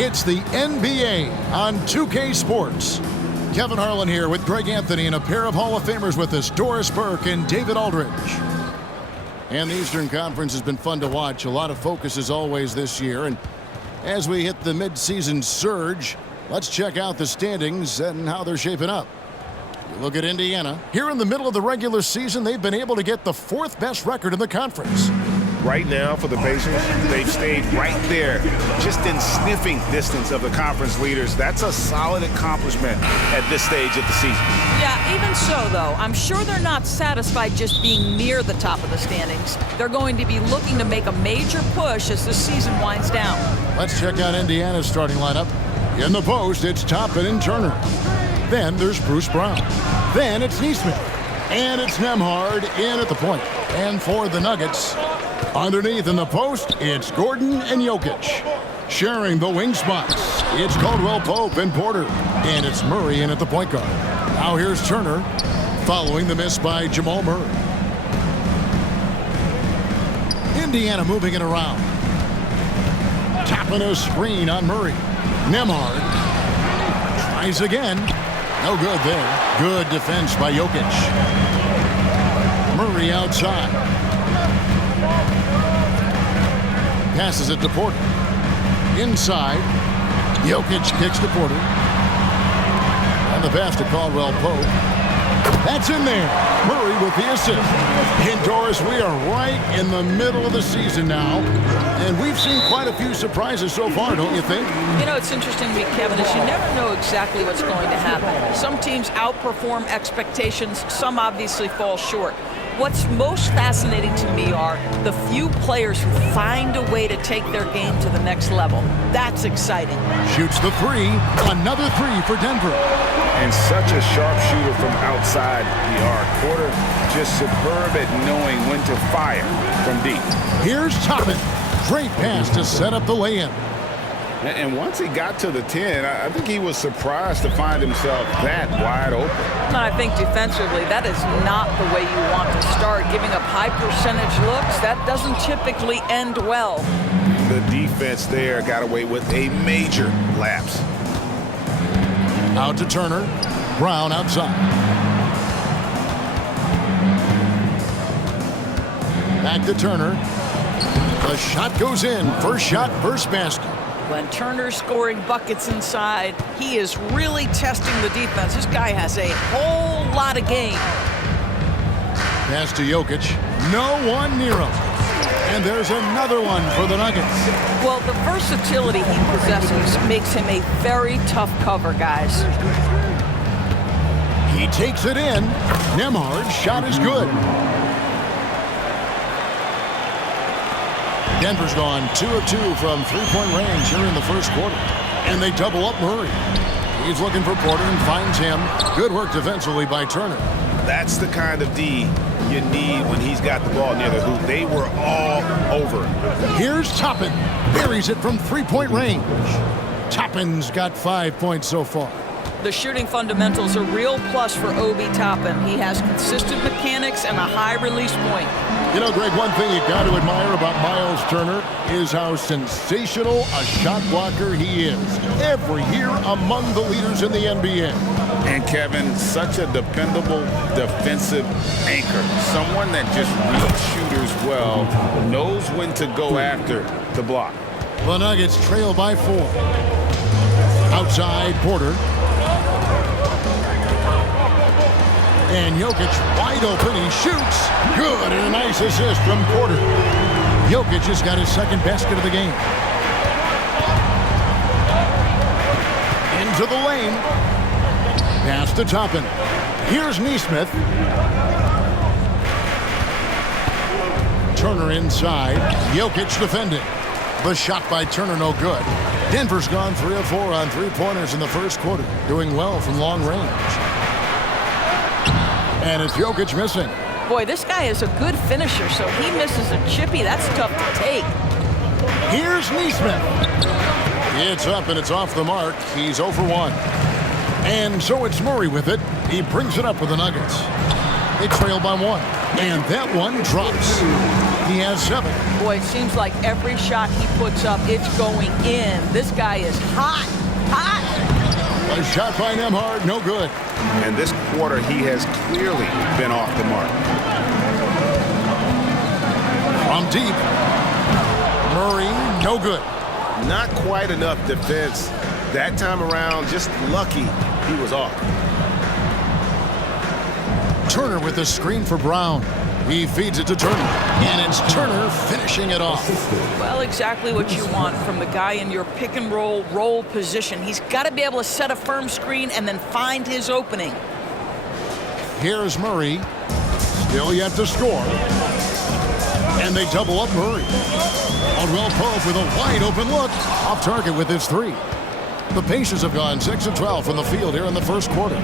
It's the NBA on 2K Sports. Kevin Harlan here with Greg Anthony and a pair of Hall of Famers with us, Doris Burke and David Aldridge. And the Eastern Conference has been fun to watch. A lot of focus as always this year. And as we hit the midseason surge, let's check out the standings and how they're shaping up. You look at Indiana. Here in the middle of the regular season, they've been able to get the fourth best record in the conference. Right now for the Pacers, they've stayed right there, just in sniffing distance of the conference leaders. That's a solid accomplishment at this stage of the season. Yeah, even so, though, I'm sure they're not satisfied just being near the top of the standings. They're going to be looking to make a major push as the season winds down. Let's check out Indiana's starting lineup. In the post, it's Toppin and Turner. Then there's Bruce Brown. Then it's Nesmith. And it's Nembhard in at the point. And for the Nuggets, underneath in the post, it's Gordon and Jokic. Sharing the wing spots, it's Caldwell Pope and Porter. And it's Murray in at the point guard. Now here's Turner, following the miss by Jamal Murray. Indiana moving it around. Tapping a screen on Murray. Nembhard tries again. No good there. Good defense by Jokic. Murray outside. Passes it to Porter. Inside. Jokic kicks to Porter. And the pass to Caldwell Pope. That's in there. Murray with the assist. And Doris, we are right in the middle of the season now. And we've seen quite a few surprises so far, don't you think? You know, it's interesting to me, Kevin, is you never know exactly what's going to happen. Some teams outperform expectations. Some obviously fall short. What's most fascinating to me are the few players who find a way to take their game to the next level. That's exciting. Shoots the three. Another three for Denver. And such a sharpshooter from outside the arc. Porter just superb at knowing when to fire from deep. Here's Toppin. Great pass to set up the lay-in. And once he got to the 10, I think he was surprised to find himself that wide open. I think defensively, that is not the way you want to start. Giving up high percentage looks, that doesn't typically end well. The defense there got away with a major lapse. Out to Turner. Brown outside. Back to Turner. The shot goes in. First shot, first basket. When Turner's scoring buckets inside, he is really testing the defense. This guy has a whole lot of game. Pass to Jokic. No one near him. And there's another one for the Nuggets. Well, the versatility he possesses makes him a very tough cover, guys. He takes it in. Nembhard's shot is good. Denver's gone 2 of 2 from three-point range here in the first quarter. And they double up Murray. He's looking for Porter and finds him. Good work defensively by Turner. That's the kind of D you need when he's got the ball near the hoop. They were all over. Here's Toppin. Buries it from three-point range. Toppin's got 5 points so far. The shooting fundamentals are a real plus for Obi Toppin. He has consistent mechanics and a high release point. You know, Greg, one thing you got to admire about Miles Turner is how sensational a shot blocker he is. Every year among the leaders in the NBA. And Kevin, such a dependable defensive anchor. Someone that just reads shooters well, knows when to go after the block. The Nuggets trail by 4. Outside, Porter. And Jokic wide open. He shoots. Good. And a nice assist from Porter. Jokic has got his second basket of the game. Into the lane. Pass to Toppin. Here's Nesmith. Turner inside. Jokic defending. The shot by Turner no good. Denver's gone 3 of 4 on three-pointers in the first quarter. Doing well from long range. And it's Jokic missing. Boy, this guy is a good finisher, so he misses a chippy. That's tough to take. Here's Nesmith. It's up and it's off the mark. He's 0 for 1. And so it's Murray with it. He brings it up for the Nuggets. They trail by 1. And that one drops. He has 7. Boy, it seems like every shot he puts up, it's going in. This guy is hot, hot. A shot by Nembhard, no good. And this quarter, he has clearly been off the mark. From deep. Murray, no good. Not quite enough defense. That time around, just lucky he was off. Turner with the screen for Brown. He feeds it to Turner. And it's Turner finishing it off. Well, exactly what you want from the guy in your pick and roll position. He's got to be able to set a firm screen and then find his opening. Here's Murray. Still yet to score. And they double up Murray. Caldwell Pope with a wide open look. Off target with his three. The Pacers have gone 6 of 12 from the field here in the first quarter.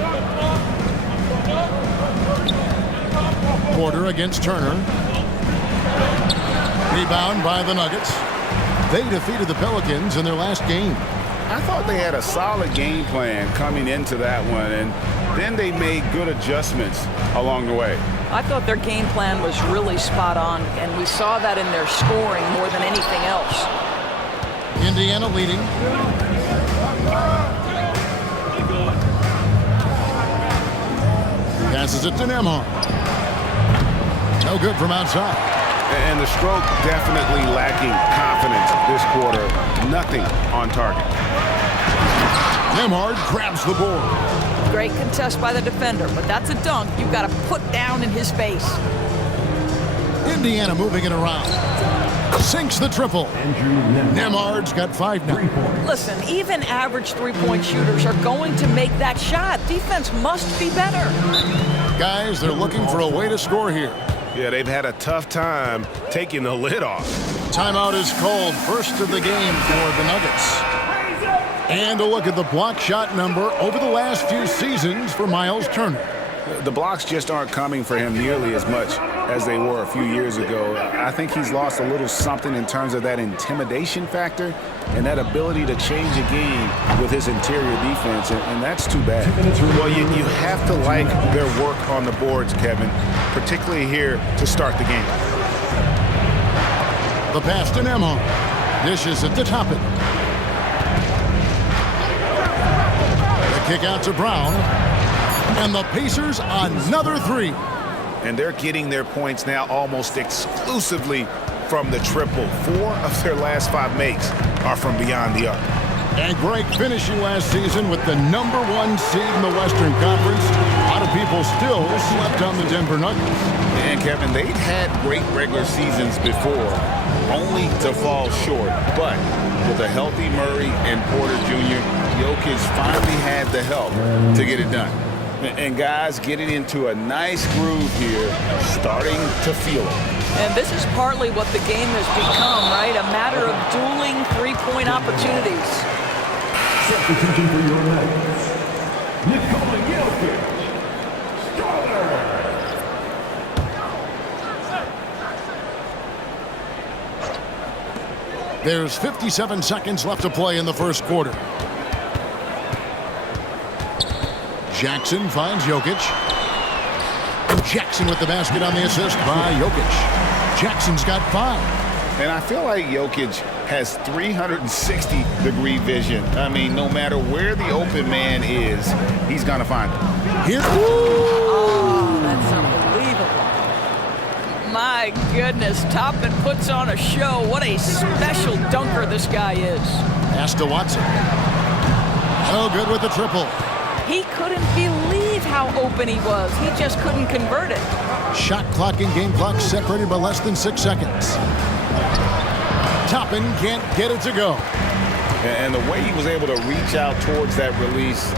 Porter against Turner. Rebound by the Nuggets. They defeated the Pelicans in their last game. I thought they had a solid game plan coming into that one, and then they made good adjustments along the way. I thought their game plan was really spot on, and we saw that in their scoring more than anything else. Indiana leading. Passes it to Nembhard. No good from outside. And the stroke definitely lacking confidence this quarter. Nothing on target. Nembhard grabs the board. Great contest by the defender, but that's a dunk you've got to put down in his face. Indiana moving it around. Sinks the triple. Nembhard's got 5 now. Listen, even average three-point shooters are going to make that shot. Defense must be better. Guys, they're looking for a way to score here. Yeah, they've had a tough time taking the lid off. Timeout is called. First of the game for the Nuggets. And a look at the block shot number over the last few seasons for Miles Turner. The blocks just aren't coming for him nearly as much as they were a few years ago. I think he's lost a little something in terms of that intimidation factor and that ability to change a game with his interior defense, and that's too bad. Well, you have to like their work on the boards, Kevin, particularly here to start the game. The pass to Nembhard. Dishes it to Toppin. The kick out to Brown. And the Pacers another three. And they're getting their points now almost exclusively from the triple. 4 of their last 5 makes are from beyond the arc. And great finishing last season with the #1 seed in the Western Conference. A lot of people still slept on the Denver Nuggets. And Kevin, they've had great regular seasons before, only to fall short. But with a healthy Murray and Porter Jr., Jokic finally had the help to get it done. And guys getting into a nice groove here, starting to feel it. And this is partly what the game has become, right? A matter of dueling three-point opportunities. Substitution for your Nuggets, Nikola Jokic, starter. There's 57 seconds left to play in the first quarter. Jackson finds Jokic. Jackson with the basket on the assist by Jokic. Jackson's got 5. And I feel like Jokic has 360-degree vision. I mean, no matter where the open man is, he's going to find it. Here. Oh, that's unbelievable. My goodness, Toppin puts on a show. What a special dunker this guy is. Pass to Watson. Oh, good with the triple. He couldn't believe how open he was. He just couldn't convert it. Shot clock and game clock separated by less than 6 seconds. Toppin can't get it to go. And the way he was able to reach out towards that release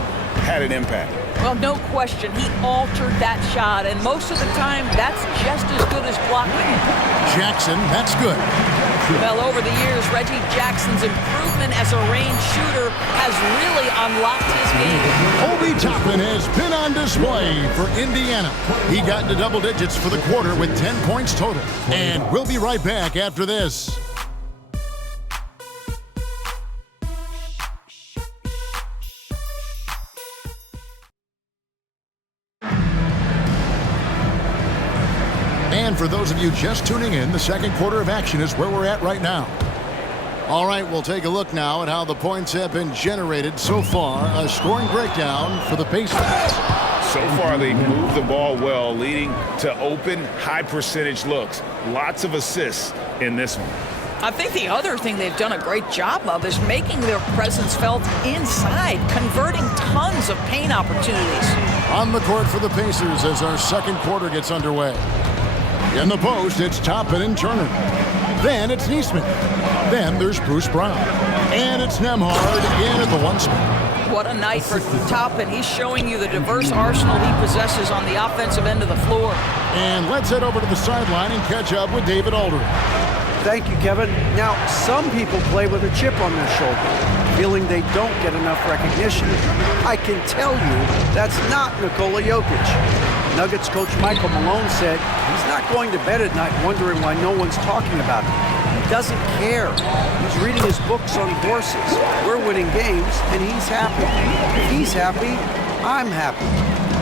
had an impact. Well, no question. He altered that shot, and most of the time, that's just as good as blocking. Jackson, that's good. Well, over the years, Reggie Jackson's improvement as a range shooter has really unlocked his game. Obi Toppin has been on display for Indiana. He got into double digits for the quarter with 10 points total. And we'll be right back after this. And And for those of you just tuning in, the second quarter of action is where we're at right now. All right, we'll take a look now at how the points have been generated so far. A scoring breakdown for the Pacers. So far, they've moved the ball well, leading to open, high-percentage looks. Lots of assists in this one. I think the other thing they've done a great job of is making their presence felt inside, converting tons of paint opportunities. On the court for the Pacers as our second quarter gets underway. In the post, it's Toppin and Turner. Then it's Neesmith. Then there's Bruce Brown. And it's Nembhard in at the one spot. What a night for Toppin. He's showing you the diverse arsenal he possesses on the offensive end of the floor. And let's head over to the sideline and catch up with David Aldridge. Thank you, Kevin. Now, some people play with a chip on their shoulder, feeling they don't get enough recognition. I can tell you that's not Nikola Jokic. Nuggets coach Michael Malone said he's not going to bed at night wondering why no one's talking about him. He doesn't care. He's reading his books on horses. We're winning games, and he's happy. If he's happy, I'm happy.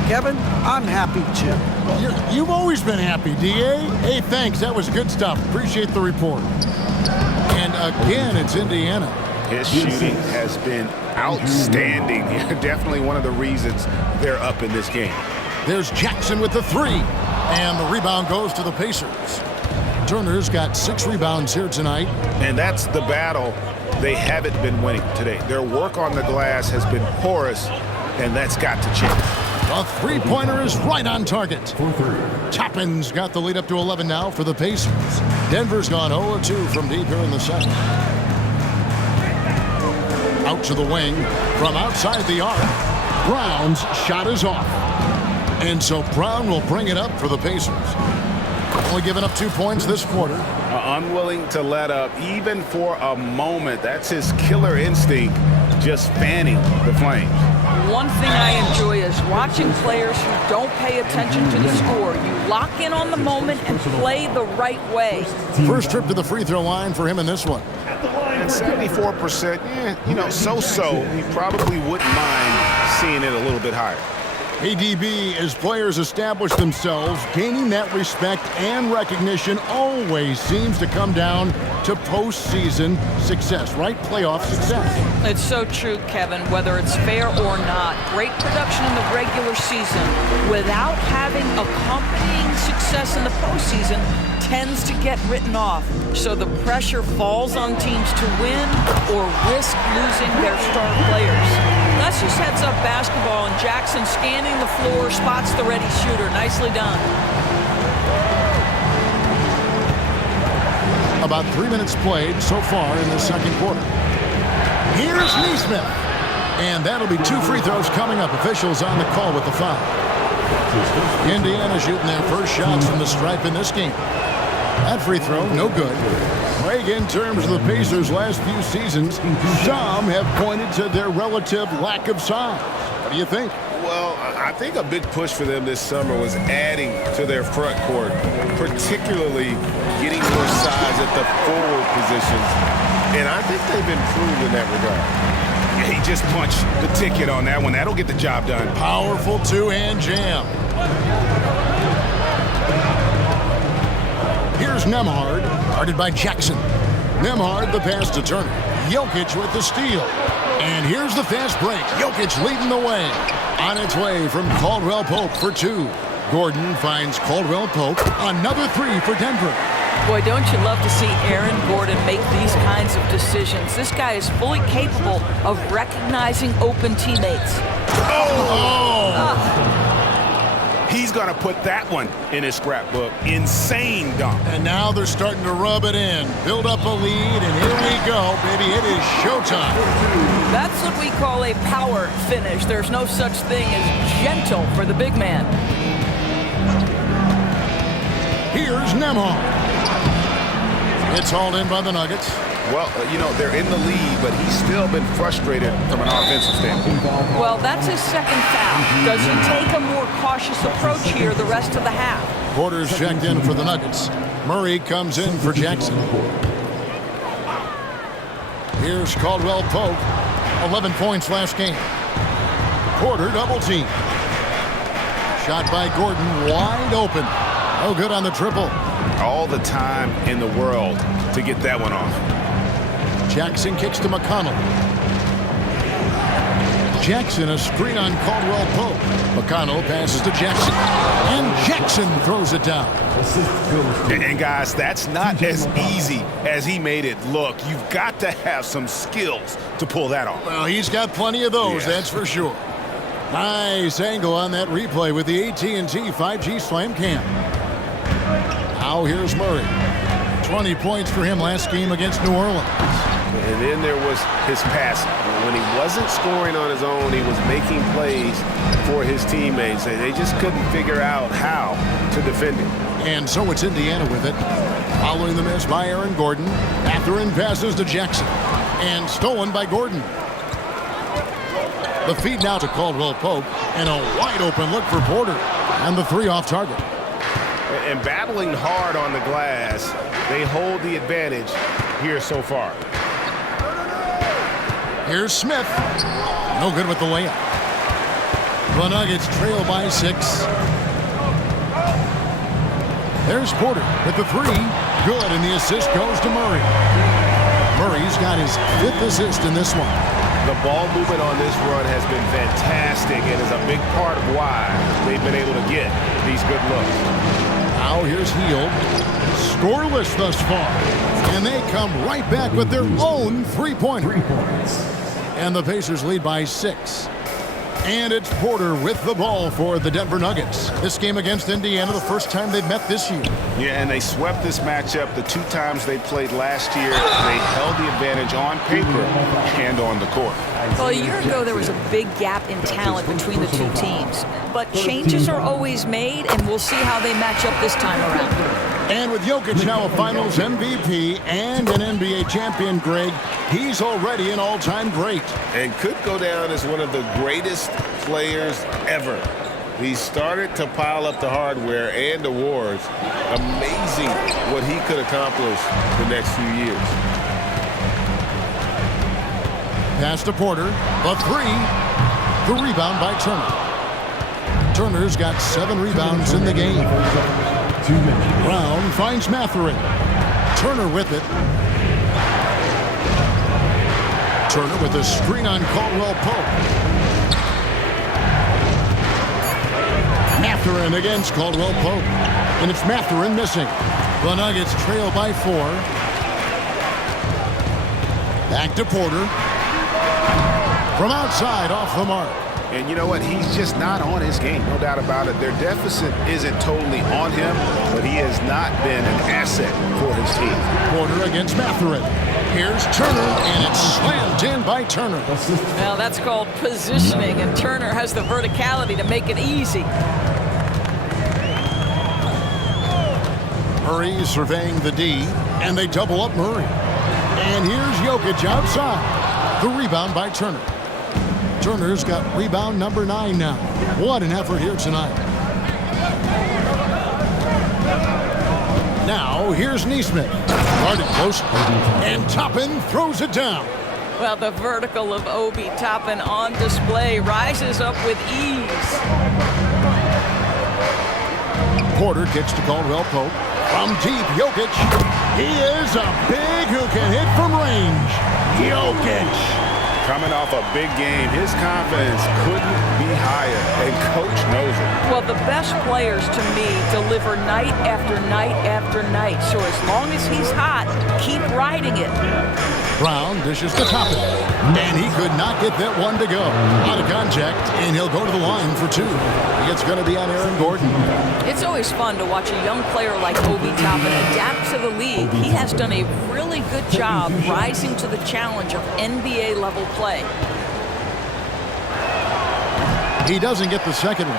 Kevin, I'm happy too. You've always been happy, D.A. Hey, thanks. That was good stuff. Appreciate the report. And again, it's Indiana. His shooting has been outstanding. Definitely one of the reasons they're up in this game. There's Jackson with the three. And the rebound goes to the Pacers. Turner's got 6 rebounds here tonight. And that's the battle they haven't been winning today. Their work on the glass has been porous, and that's got to change. A three-pointer is right on target. Toppin's got the lead up to 11 now for the Pacers. Denver's gone 0-2 from deep here in the second. Out to the wing from outside the arc. Brown's shot is off. And so Brown will bring it up for the Pacers. Only giving up 2 points this quarter. Unwilling to let up even for a moment. That's his killer instinct, just fanning the flames. One thing I enjoy is watching players who don't pay attention to the score. You lock in on the moment and play the right way. First trip to the free throw line for him in this one. And 74%, so-so. He probably wouldn't mind seeing it a little bit higher. ADB, as players establish themselves, gaining that respect and recognition always seems to come down to postseason success, right? Playoff success. It's so true, Kevin, whether it's fair or not. Great production in the regular season without having accompanying success in the postseason tends to get written off. So the pressure falls on teams to win or risk losing their star players. That's just heads-up basketball, and Jackson scanning the floor, spots the ready shooter. Nicely done. About 3 minutes played so far in the second quarter. Here's Neesmith. And that'll be 2 free throws coming up. Officials on the call with the foul. Indiana shooting their first shots from the stripe in this game. That free throw, no good. Craig, in terms of the Pacers' last few seasons, some have pointed to their relative lack of size. What do you think? Well, I think a big push for them this summer was adding to their front court, particularly getting more size at the forward positions. And I think they've improved in that regard. He just punched the ticket on that one. That'll get the job done. Powerful two-hand jam. Here's Nembhard, guarded by Jackson. Nembhard, the pass to Turner. Jokic with the steal. And here's the fast break. Jokic leading the way. On its way from Caldwell Pope for 2. Gordon finds Caldwell Pope. Another 3 for Denver. Boy, don't you love to see Aaron Gordon make these kinds of decisions. This guy is fully capable of recognizing open teammates. He's going to put that one in his scrapbook. Insane dunk. And now they're starting to rub it in. Build up a lead, and here we go, baby. It is showtime. That's what we call a power finish. There's no such thing as gentle for the big man. Here's Nembhard. It's hauled in by the Nuggets. Well, they're in the lead, but he's still been frustrated from an offensive standpoint. Well, that's his second foul. Does he take a more cautious approach here the rest of the half? Porter's checked in for the Nuggets. Murray comes in for Jackson. Here's Caldwell Pope. 11 points last game. Porter double team. Shot by Gordon, wide open. Oh, good on the triple. All the time in the world to get that one off. Jackson kicks to McConnell. Jackson, a screen on Caldwell Pope. McConnell passes to Jackson. And Jackson throws it down. And guys, that's not as easy as he made it look. You've got to have some skills to pull that off. Well, he's got plenty of those, that's for sure. Nice angle on that replay with the AT&T 5G Slam Cam. Now here's Murray. 20 points for him last game against New Orleans. And then there was his passing. When he wasn't scoring on his own, he was making plays for his teammates. And they just couldn't figure out how to defend him. And so it's Indiana with it. Following the miss by Aaron Gordon. Mathurin passes to Jackson. And stolen by Gordon. The feed now to Caldwell Pope. And a wide open look for Porter. And the three off target. And battling hard on the glass, they hold the advantage here so far. Here's Smith. No good with the layup. The Nuggets trail by 6. There's Porter with the three. Good, and the assist goes to Murray. Murray's got his 5th assist in this one. The ball movement on this run has been fantastic and is a big part of why they've been able to get these good looks. Now here's Hield. Scoreless thus far. And they come right back with their own three-pointer. And the Pacers lead by 6. And it's Porter with the ball for the Denver Nuggets. This game against Indiana, the first time they've met this year. Yeah, and they swept this matchup the 2 times they played last year. They held the advantage on paper and on the court. Well, a year ago, there was a big gap in talent between the two teams. But changes are always made, and we'll see how they match up this time around. And with Jokic now a Finals MVP and an NBA champion, Greg, he's already an all-time great. And could go down as one of the greatest players ever. He started to pile up the hardware and awards. Amazing what he could accomplish the next few years. Pass to Porter. The three. The rebound by Turner. Turner's got 7 rebounds in the game. Brown finds Mathurin. Turner with it. Turner with a screen on Caldwell Pope. Mathurin against Caldwell Pope. And it's Mathurin missing. The Nuggets trail by 4. Back to Porter. From outside, off the mark. And you know what? He's just not on his game, no doubt about it. Their deficit isn't totally on him, but he has not been an asset for his team. Porter against Mathurin. Here's Turner, and it's slammed in by Turner. Well, that's called positioning, and Turner has the verticality to make it easy. Murray surveying the D, and they double up Murray. And here's Jokic outside. The rebound by Turner. Turner's got rebound number 9 now. What an effort here tonight. Now, here's Nesmith. Guarded close. And Toppin throws it down. Well, the vertical of Obi Toppin on display rises up with ease. Porter kicks to Caldwell Pope. From deep, Jokic. He is a big who can hit from range. Jokic. Coming off a big game, his confidence couldn't be higher, and Coach knows it. Well, the best players, to me, deliver night after night after night. So as long as he's hot, keep riding it. Brown dishes to Toppin. And he could not get that one to go. Out of contact, and he'll go to the line for 2. It's going to be on Aaron Gordon. It's always fun to watch a young player like Obi Toppin adapt to the league. He has done a really good job rising to the challenge of NBA-level play. He doesn't get the second one.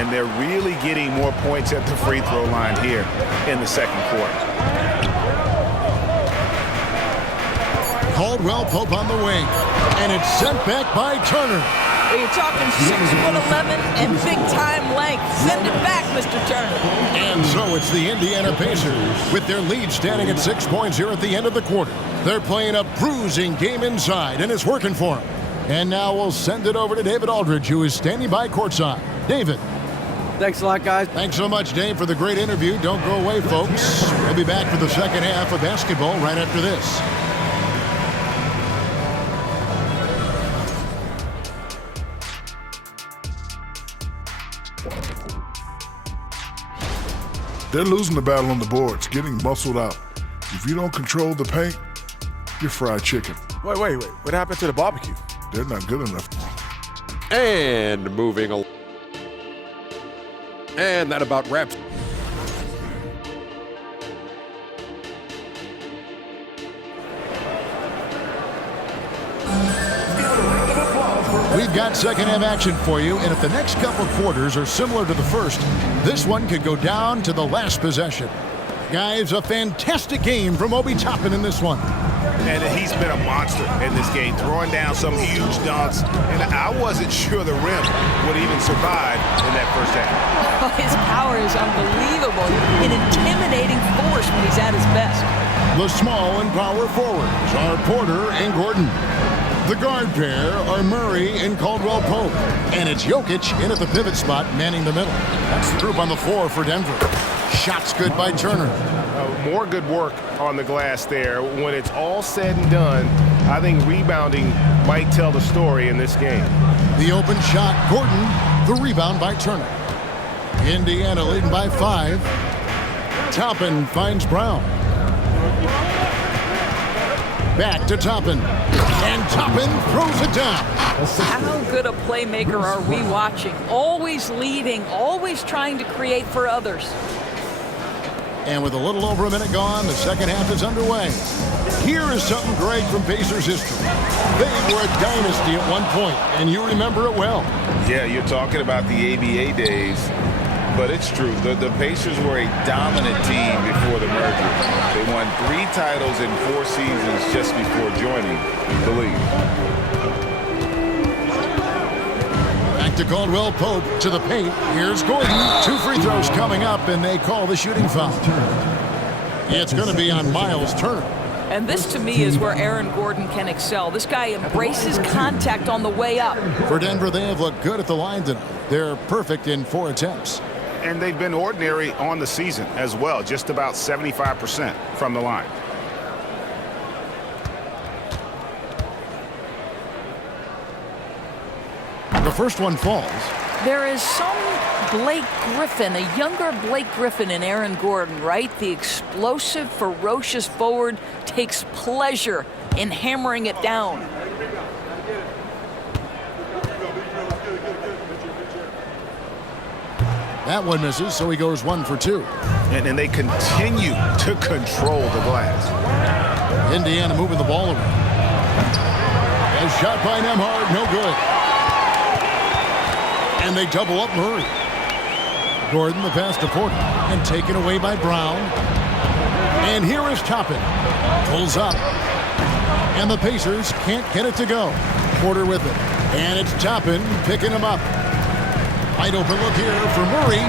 And they're really getting more points at the free throw line here in the second quarter. Caldwell Pope on the wing. And it's sent back by Turner. You're talking 6'11" and big-time length. Send it back, Mr. Turner. And so it's the Indiana Pacers with their lead standing at 6 points here at the end of the quarter. They're playing a bruising game inside, and it's working for them. And now we'll send it over to David Aldridge, who is standing by courtside. David. Thanks a lot, guys. Thanks so much, Dave, for the great interview. Don't go away, folks. We'll be back for the second half of basketball right after this. They're losing the battle on the boards, getting muscled out. If you don't control the paint, you're fried chicken. Wait. What happened to the barbecue? They're not good enough. And moving along. And that about wraps. We've got second half action for you, and if the next couple quarters are similar to the first, this one could go down to the last possession. Guys, a fantastic game from Obi Toppin in this one. And he's been a monster in this game, throwing down some huge dunks. And I wasn't sure the rim would even survive in that first half. Oh, his power is unbelievable. An intimidating force when he's at his best. The small and power forwards are Porter and Gordon. The guard pair are Murray and Caldwell Pope. And it's Jokic in at the pivot spot, manning the middle. That's the group on the floor for Denver. Shots good by Turner. More good work on the glass there. When it's all said and done, I think rebounding might tell the story in this game. The open shot, Gordon. The rebound by Turner. Indiana leading by 5. Toppin finds Brown. Back to Toppin. And Toppin throws it down. How good a playmaker are we watching? Always leading, always trying to create for others. And with a little over a minute gone, the second half is underway. Here is something great from Pacers history. They were a dynasty at one point, and you remember it well. Yeah, you're talking about the ABA days, but it's true. The Pacers were a dominant team before the merger. They won 3 titles in 4 seasons just before joining the league. To Caldwell Pope to the paint. Here's Gordon. 2 free throws coming up, and they call the shooting foul. It's going to be on Miles Turner. And this, to me, is where Aaron Gordon can excel. This guy embraces contact on the way up. For Denver, they have looked good at the line tonight. They're perfect in 4 attempts. And they've been ordinary on the season as well, just about 75% from the line. The first one falls. There is some Blake Griffin, a younger Blake Griffin in Aaron Gordon, right? The explosive, ferocious forward takes pleasure in hammering it down. That one misses, so he goes 1 for 2. And they continue to control the glass. Indiana moving the ball around. A shot by Nembhard, no good. And they double up Murray. Gordon the pass to Porter and taken away by Brown. And here is Toppin. Pulls up. And the Pacers can't get it to go. Porter with it. And it's Toppin picking him up. Wide open look here for Murray.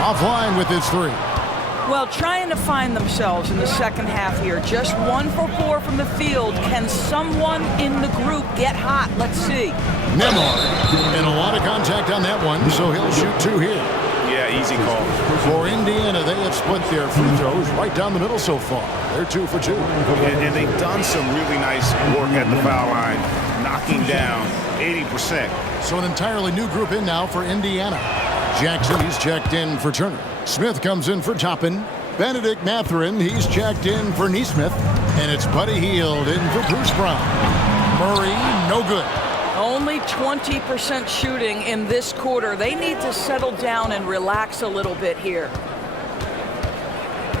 Offline with his 3. Well, trying to find themselves in the second half here. Just 1 for 4 from the field. Can someone in the group get hot? Let's see. Nembhard. And a lot of contact on that one, so he'll shoot 2 here. Yeah, easy call. For Indiana, they have split their free throws right down the middle so far. They're 2 for 2. And they've done some really nice work at the foul line, knocking down 80%. So an entirely new group in now for Indiana. Jackson, he's checked in for Turner. Smith comes in for Toppin. Benedict Mathurin, he's checked in for Nesmith. And it's Buddy Hield in for Bruce Brown. Murray, no good. Only 20% shooting in this quarter. They need to settle down and relax a little bit here.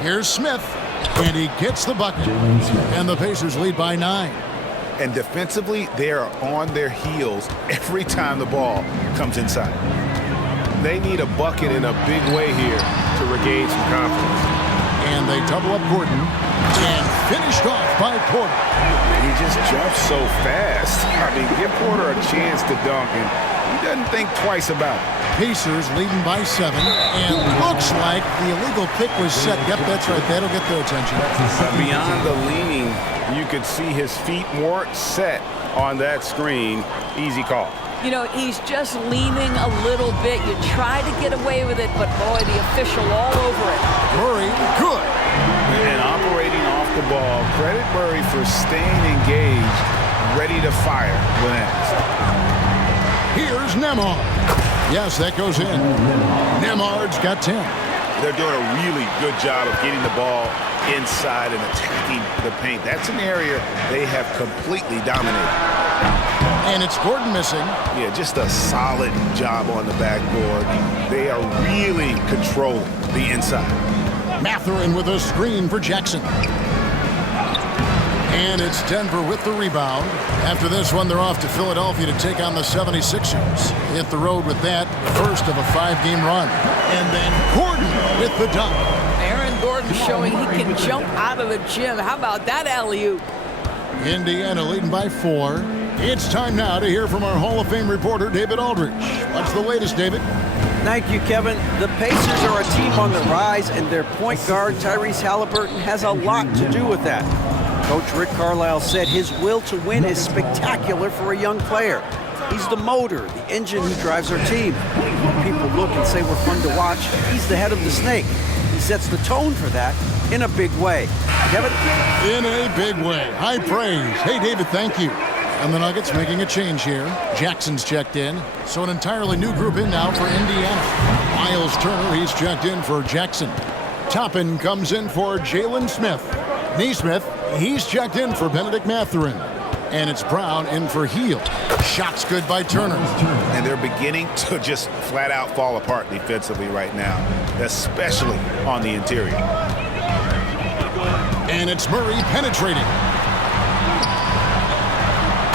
Here's Smith, and he gets the bucket. And the Pacers lead by 9. And defensively, they are on their heels every time the ball comes inside. They need a bucket in a big way here to regain some confidence. And they double up Gordon. And finished off by Porter. He just jumps so fast. I mean, give Porter a chance to dunk, and he doesn't think twice about it. Pacers leading by 7. And looks like the illegal pick was set. Yep, that's right. That'll get their attention. Beyond the leaning, you could see his feet weren't set on that screen. Easy call. You know, he's just leaning a little bit. You try to get away with it, but boy, the official all over it. Murray, good. And operating off the ball, credit Murray for staying engaged, ready to fire when asked. Here's Nembhard. Yes, that goes in. Nembhard's got 10. They're doing a really good job of getting the ball inside and attacking the paint. That's an area they have completely dominated. And it's Gordon missing. Yeah, just a solid job on the backboard. They are really controlling the inside. Mathurin with a screen for Jackson. And it's Denver with the rebound. After this one, they're off to Philadelphia to take on the 76ers. Hit the road with that, first of a 5-game run. And then Gordon with the dunk. Aaron Gordon showing he can jump out of the gym. How about that alley-oop? Indiana leading by 4. It's time now to hear from our Hall of Fame reporter, David Aldridge. What's the latest, David? Thank you, Kevin. The Pacers are a team on the rise, and their point guard, Tyrese Halliburton, has a lot to do with that. Coach Rick Carlisle said his will to win is spectacular for a young player. He's the motor, the engine who drives our team. When people look and say we're fun to watch, he's the head of the snake. He sets the tone for that in a big way. Kevin? In a big way. High praise. Hey, David, thank you. And the Nuggets making a change here. Jackson's checked in. So an entirely new group in now for Indiana. Miles Turner, he's checked in for Jackson. Toppin comes in for Jalen Smith. Nesmith, he's checked in for Benedict Mathurin. And it's Brown in for Hield. Shots good by Turner. And they're beginning to just flat out fall apart defensively right now, especially on the interior. And it's Murray penetrating.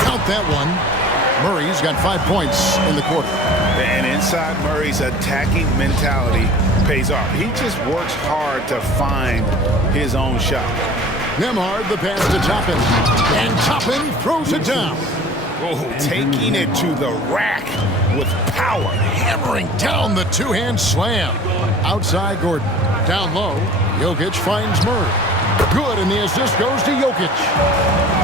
Count that one. Murray's got 5 points in the quarter. And inside Murray's attacking mentality pays off. He just works hard to find his own shot. Nembhard, the pass to Toppin. And Toppin throws it down. Oh, taking it to the rack with power. Hammering down the two-hand slam. Outside Gordon. Down low, Jokic finds Murray. Good, and the assist goes to Jokic.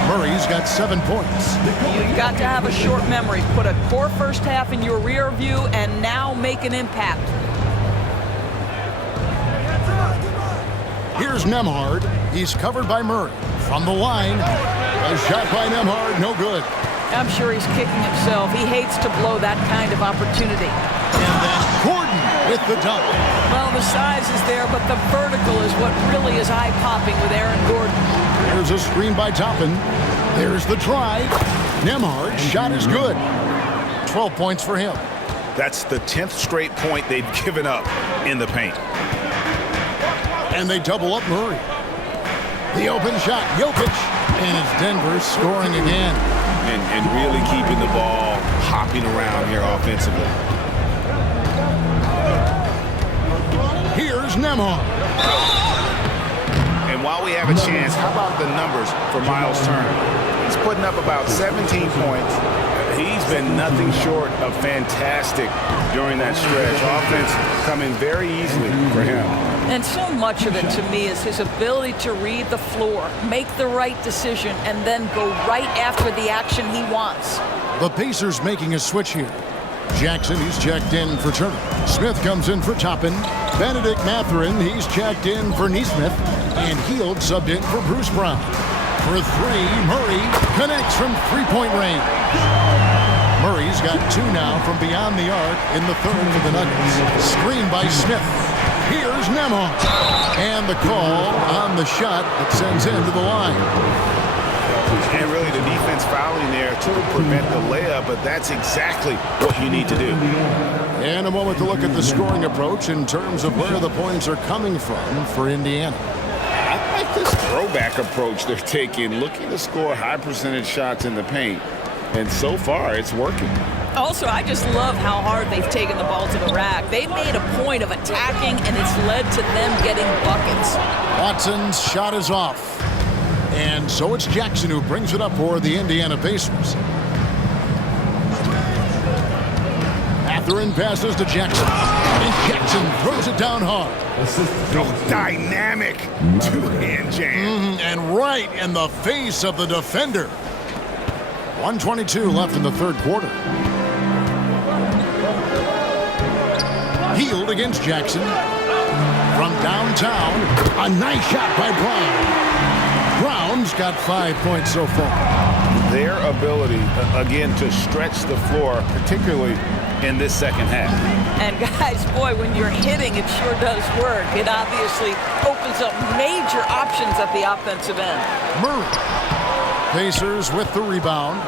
Murray's got 7 points. You've got to have a short memory. Put a core first half in your rear view and now make an impact. Here's Nembhard. He's covered by Murray. From the line, a shot by Nembhard, no good. I'm sure he's kicking himself. He hates to blow that kind of opportunity. And then Gordon with the dunk. Well, the size is there, but the vertical is what really is eye-popping with Aaron Gordon. There's a screen by Toppin. There's the try. Nembhard's shot is good. 12 points for him. That's the 10th straight point they've given up in the paint. And they double up Murray. The open shot, Jokic. And it's Denver scoring again. And really keeping the ball hopping around here offensively. Here's Nembhard. And while we have a chance, how about the numbers for Miles Turner? He's putting up about 17 points. He's been nothing short of fantastic during that stretch. Offense coming very easily for him. And so much of it to me is his ability to read the floor, make the right decision, and then go right after the action he wants. The Pacers making a switch here. Jackson, he's checked in for Turner. Smith comes in for Toppin. Benedict Mathurin, he's checked in for Nesmith. And Hield subbed in for Bruce Brown. For 3, Murray connects from three-point range. Murray's got 2 now from beyond the arc in the third for the Nuggets. Screen by Smith. Here's Nembhard. And the call on the shot that sends him to the line. And really the defense fouling there to prevent the layup, but that's exactly what you need to do. And a moment to look at the scoring approach in terms of where the points are coming from for Indiana. I like this throwback approach they're taking, looking to score high percentage shots in the paint. And so far, it's working. Also, I just love how hard they've taken the ball to the rack. They made a point of attacking, and it's led to them getting buckets. Watson's shot is off. And so it's Jackson who brings it up for the Indiana Pacers. Mathurin passes to Jackson. And Jackson throws it down hard. Dynamic two-hand jam. And right in the face of the defender. 1:22 left in the third quarter. Healed against Jackson. From downtown, a nice shot by Brown. Brown's got 5 points so far. Their ability, again, to stretch the floor, particularly in this second half. And guys, boy, when you're hitting, it sure does work. It obviously opens up major options at the offensive end. Murray. Pacers with the rebound.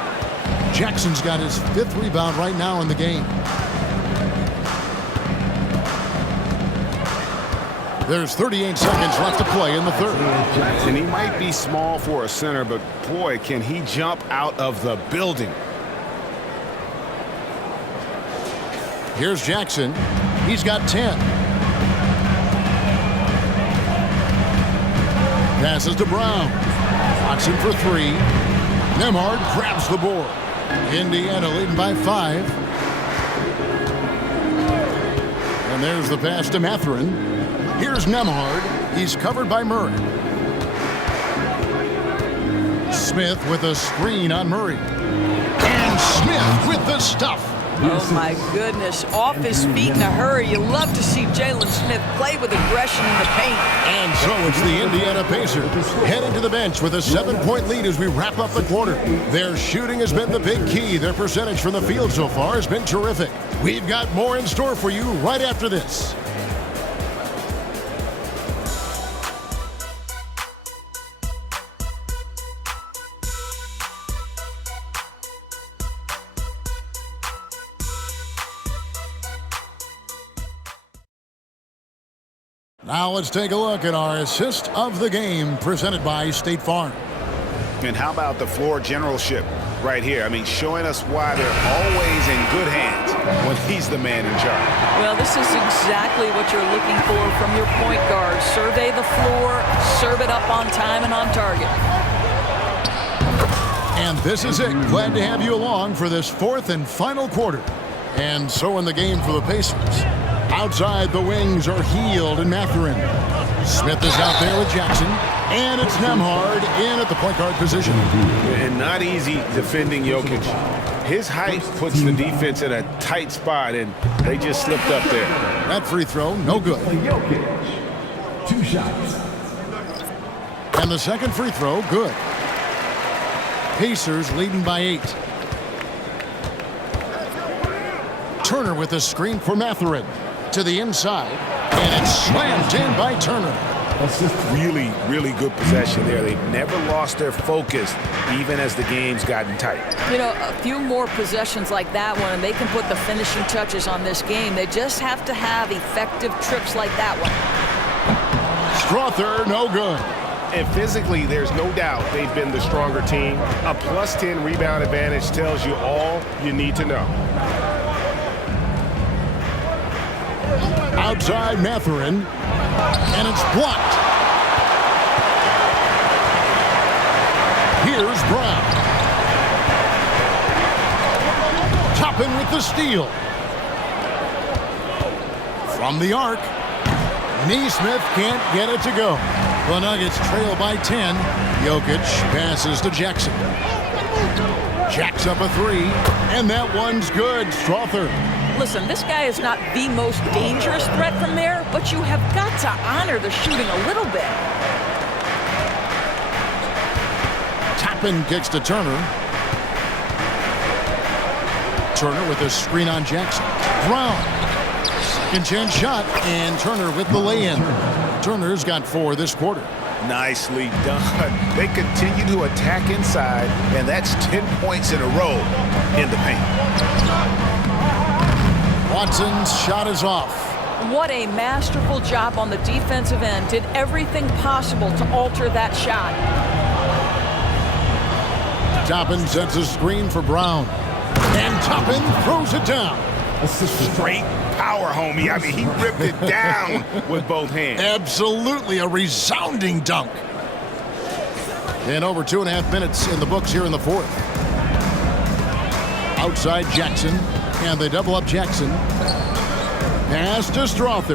Jackson's got his 5th rebound right now in the game. There's 38 seconds left to play in the third. And he might be small for a center, but boy, can he jump out of the building. Here's Jackson. He's got 10. Passes to Brown. Watson for 3. Nembhard grabs the board. Indiana leading by 5. And there's the pass to Mathurin. Here's Nembhard. He's covered by Murray. Smith with a screen on Murray. And Smith with the stuff. Oh, my goodness. Off his feet in a hurry. You love to see Jalen Smith play with aggression in the paint. And so it's the Indiana Pacers heading to the bench with a 7-point lead as we wrap up the quarter. Their shooting has been the big key. Their percentage from the field so far has been terrific. We've got more in store for you right after this. Now let's take a look at our assist of the game presented by State Farm. And how about the floor generalship right here? I mean, showing us why they're always in good hands when he's the man in charge. Well, this is exactly what you're looking for from your point guard. Survey the floor, serve it up on time and on target. And this is it. Glad to have you along for this 4th and final quarter. And so in the game for the Pacers. Outside, the wings are Healed and Mathurin. Smith is out there with Jackson. And it's Nembhard in at the point guard position. And not easy defending Jokic. His height puts the defense in a tight spot, and they just slipped up there. That free throw, no good. Jokic. 2 shots. And the second free throw, good. Pacers leading by 8. Turner with a screen for Mathurin. To the inside, and it's slammed in by Turner. Really, really good possession there. They've never lost their focus, even as the game's gotten tight. You know, a few more possessions like that one, and they can put the finishing touches on this game. They just have to have effective trips like that one. Strother, no good. And physically, there's no doubt they've been the stronger team. A +10 rebound advantage tells you all you need to know. Outside Mathurin, and it's blocked. Here's Brown. Toppin with the steal. From the arc, Nesmith can't get it to go. The Nuggets trail by 10. Jokic passes to Jackson. Jacks up a 3, and that one's good. Strother. Listen, this guy is not the most dangerous threat from there, but you have got to honor the shooting a little bit. Toppin kicks to Turner. Turner with a screen on Jackson. Brown. Second chance shot, and Turner with the lay-in. Turner's got 4 this quarter. Nicely done. They continue to attack inside, and that's 10 points in a row in the paint. Watson's shot is off. What a masterful job on the defensive end. Did everything possible to alter that shot. Toppin sets a screen for Brown. And Toppin throws it down. Straight power, homie. I mean, he ripped it down with both hands. Absolutely a resounding dunk. And over 2.5 minutes in the books here in the 4th. Outside Jackson. And they double up Jackson. Pass to Strother.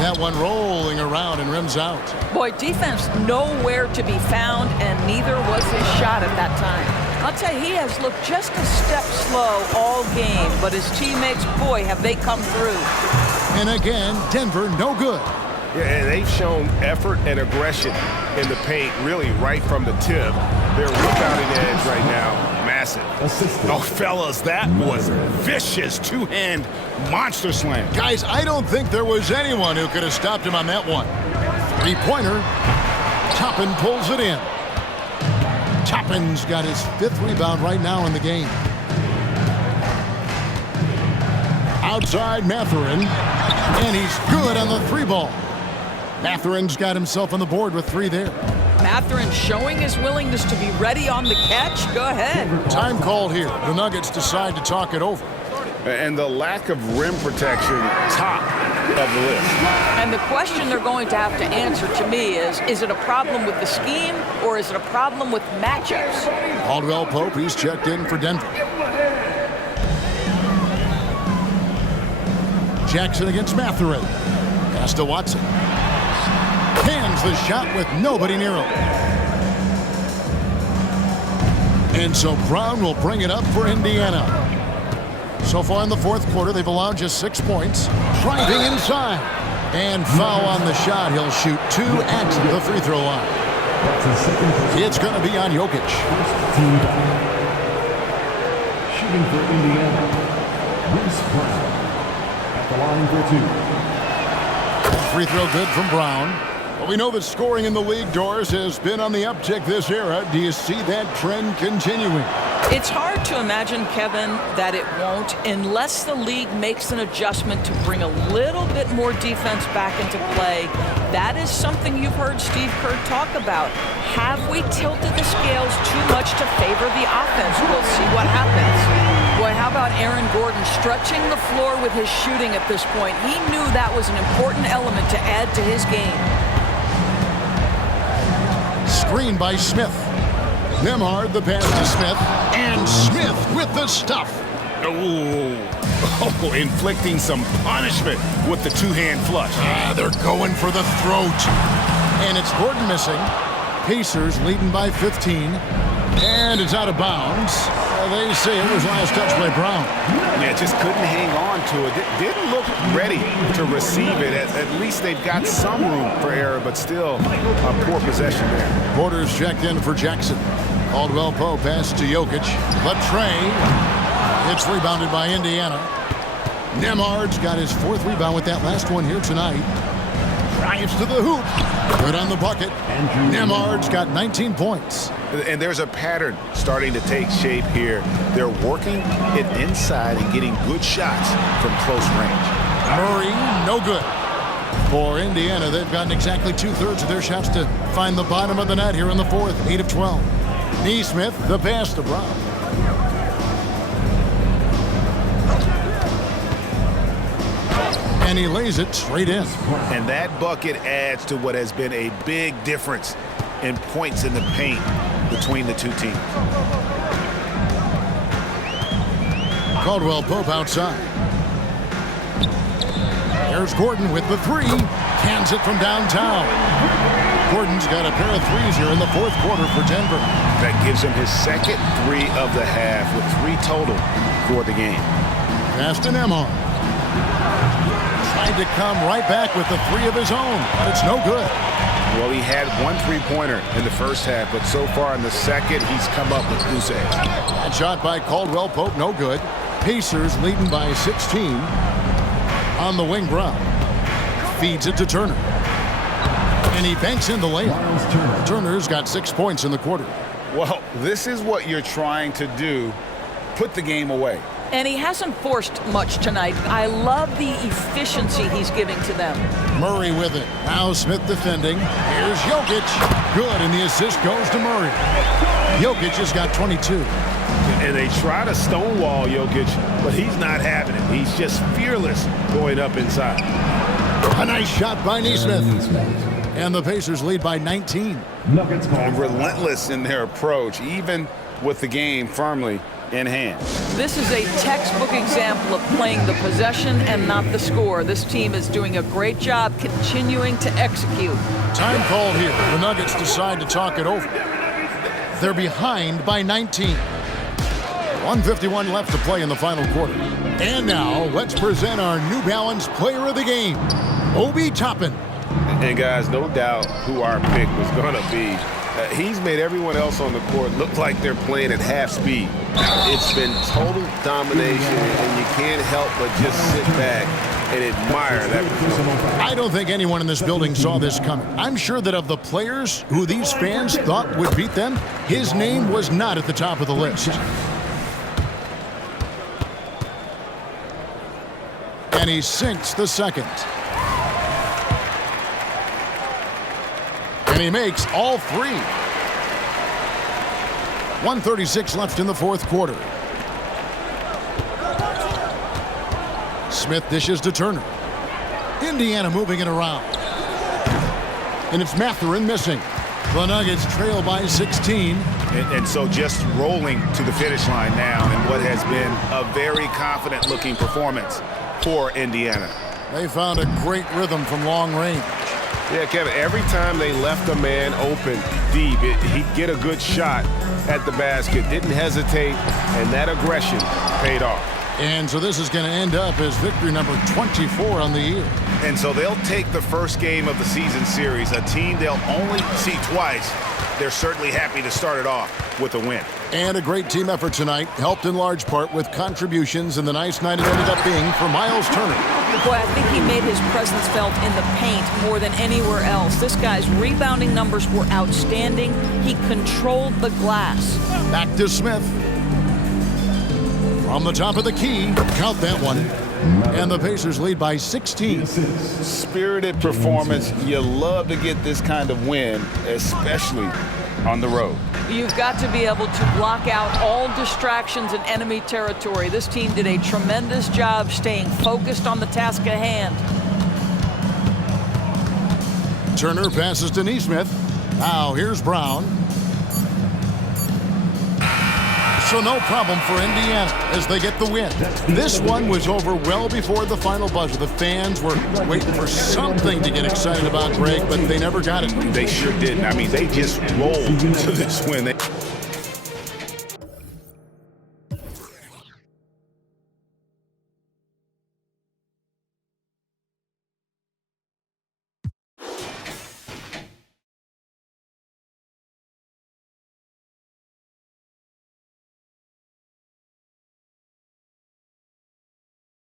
That one rolling around and rims out. Boy, defense nowhere to be found, and neither was his shot at that time. I'll tell you, he has looked just a step slow all game, but his teammates, boy, have they come through. And again, Denver no good. Yeah, and they've shown effort and aggression in the paint, really right from the tip. Their rebounding edge right now, massive. Oh, fellas, that was vicious two-hand monster slam. Guys, I don't think there was anyone who could have stopped him on that one. Three-pointer. Toppin pulls it in. Toppin's got his 5th rebound right now in the game. Outside Mathurin. And he's good on the 3-ball. Mathurin's got himself on the board with 3 there. Mathurin showing his willingness to be ready on the catch. Go ahead. Time called here. The Nuggets decide to talk it over. And the lack of rim protection, top of the list. And the question they're going to have to answer to me is it a problem with the scheme or is it a problem with matchups? Caldwell Pope, he's checked in for Denver. Jackson against Mathurin. Pass to Watson. Hands the shot with nobody near him. And so Brown will bring it up for Indiana. So far in the 4th quarter, they've allowed just 6 points. Driving inside. And foul on the shot. He'll shoot 2 at the free throw line. It's going to be on Jokic. Shooting for Indiana, Bruce Brown. At the line for 2. Free throw good from Brown. Well, we know that scoring in the league, Doris, has been on the uptick this era. Do you see that trend continuing? It's hard to imagine, Kevin, that it won't unless the league makes an adjustment to bring a little bit more defense back into play. That is something you've heard Steve Kerr talk about. Have we tilted the scales too much to favor the offense? We'll see what happens. Boy, how about Aaron Gordon stretching the floor with his shooting at this point? He knew that was an important element to add to his game. Screen by Smith. Nembhard the pass to Smith. And Smith with the stuff. Oh, inflicting some punishment with the two-hand flush. They're going for the throat. And it's Gordon missing. Pacers leading by 15. And it's out of bounds. They say it was last touch by Brown. Yeah, just couldn't hang on to it. Didn't look ready to receive it. At least they've got some room for error, but still a poor possession there. Porter's checked in for Jackson. Caldwell Pope pass to Jokic. Latrey. It's rebounded by Indiana. Nembhard's got his 4th rebound with that last one here tonight. Drives to the hoop. Good on the bucket. Nembhard's got 19 points. And there's a pattern starting to take shape here. They're working it inside and getting good shots from close range. Murray, no good. For Indiana, they've gotten exactly 2/3 of their shots to find the bottom of the net here in the 4th, 8 of 12. Nesmith, the pass to Brown. And he lays it straight in. And that bucket adds to what has been a big difference in points in the paint between the two teams. Caldwell Pope outside. There's Gordon with the 3. Cans it from downtown. Gordon's got a pair of 3s here in the 4th quarter for Denver. That gives him his 2nd 3 of the half with 3 total for the game. Pass to Nembhard. Tried to come right back with the 3 of his own, but it's no good. Well, he had 1 3-pointer in the first half, but so far in the second, he's come up with goose eggs. That shot by Caldwell Pope, no good. Pacers leading by 16. On the wing, Brown. Feeds it to Turner. And he banks in the layup. Turner's got 6 points in the quarter. Well, this is what you're trying to do. Put the game away. And he hasn't forced much tonight. I love the efficiency he's giving to them. Murray with it. Now Smith defending. Here's Jokic. Good, and the assist goes to Murray. Jokic has got 22. And they try to stonewall Jokic, but he's not having it. He's just fearless going up inside. A nice shot by Nesmith. And the Pacers lead by 19. Nuggets call. Relentless in their approach, even with the game firmly in hand. This is a textbook example of playing the possession and not the score. This team is doing a great job continuing to execute. Time called here. The Nuggets decide to talk it over. They're behind by 19. 1:51 left to play in the final quarter. And now, let's present our New Balance Player of the Game, Obi Toppin. And guys, no doubt who our pick was going to be. He's made everyone else on the court look like they're playing at half speed. It's been total domination, and you can't help but just sit back and admire that performance. I don't think anyone in this building saw this coming. I'm sure that of the players who these fans thought would beat them, his name was not at the top of the list. And he sinks the second. And he makes all three. 1:36 left in the fourth quarter. Smith dishes to Turner. Indiana moving it around. And it's Mathurin missing. The Nuggets trail by 16. And so just rolling to the finish line now in what has been a very confident-looking performance for Indiana. They found a great rhythm from long range. Yeah, Kevin, every time they left a man open deep, he'd get a good shot at the basket, didn't hesitate, and that aggression paid off. And so this is going to end up as victory number 24 on the year. And so they'll take the first game of the season series, a team they'll only see twice. They're certainly happy to start it off with a win. And a great team effort tonight, helped in large part with contributions, and the nice night it ended up being for Myles Turner. Boy, I think he made his presence felt in the paint more than anywhere else. This guy's rebounding numbers were outstanding. He controlled the glass. Back to Smith. From the top of the key, count that one. And the Pacers lead by 16. Spirited performance. You love to get this kind of win, especially on the road. You've got to be able to block out all distractions in enemy territory. This team did a tremendous job staying focused on the task at hand. Turner passes to Nesmith. Now here's Brown. So no problem for Indiana as they get the win. This one was over well before the final buzzer. The fans were waiting for something to get excited about, Greg, but they never got it. They sure didn't. I mean, they just rolled to this win.